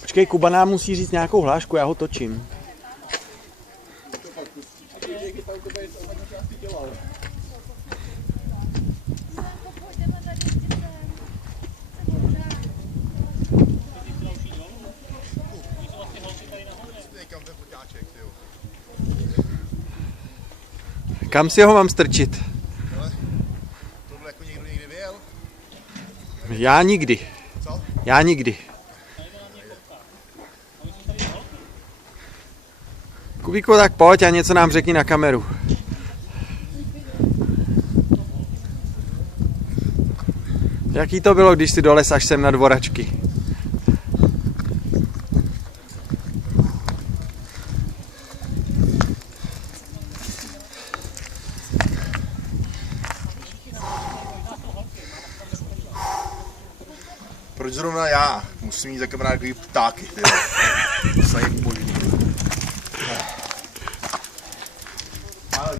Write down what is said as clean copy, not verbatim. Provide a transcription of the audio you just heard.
Počkej, Kuba nám musí říct nějakou hlášku, já ho točím. Kam si ho mám strčit? Tohle jako někdo někdy vyjel? Já nikdy. Co? Já nikdy. Kubíku, tak pojď a něco nám řekni na kameru. Jaký to bylo, když jsi dolez až sem na Dvoračky? Proč zrovna já? Musím mít za kamarádkový ptáky, ty. To se jim boží.